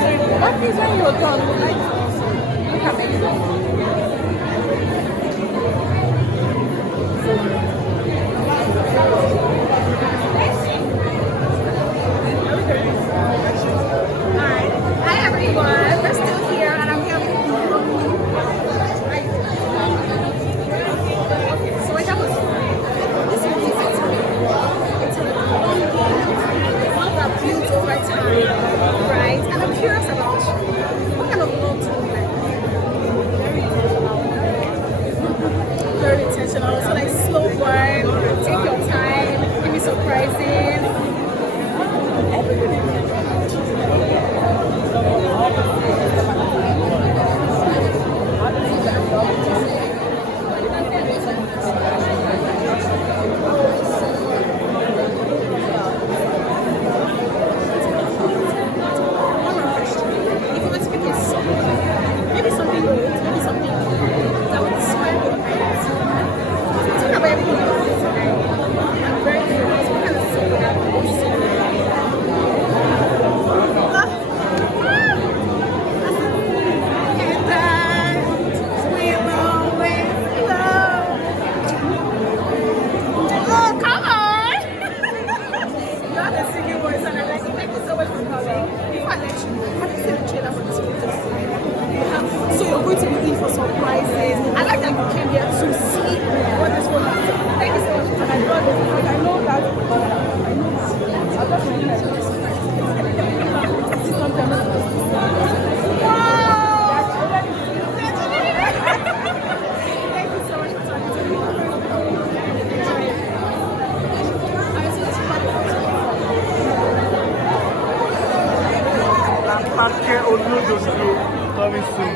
That is when you're done. Like, look at me. Hi everyone, we're still here and I'm here with so I was this is it's a long game. One that builds over time, right? And I'm curious about you. What kind of love do you like? Very intentional. So like slow burn, take your time, give me surprises. So you're going to be in for surprises. I like that you came here to see what this one is. Thank you so much. And I love it. I know that. I know that. I love it. This is something I'm not supposed to say. Wow! Thank you so much for talking to me. Iyabo Ojo coming soon.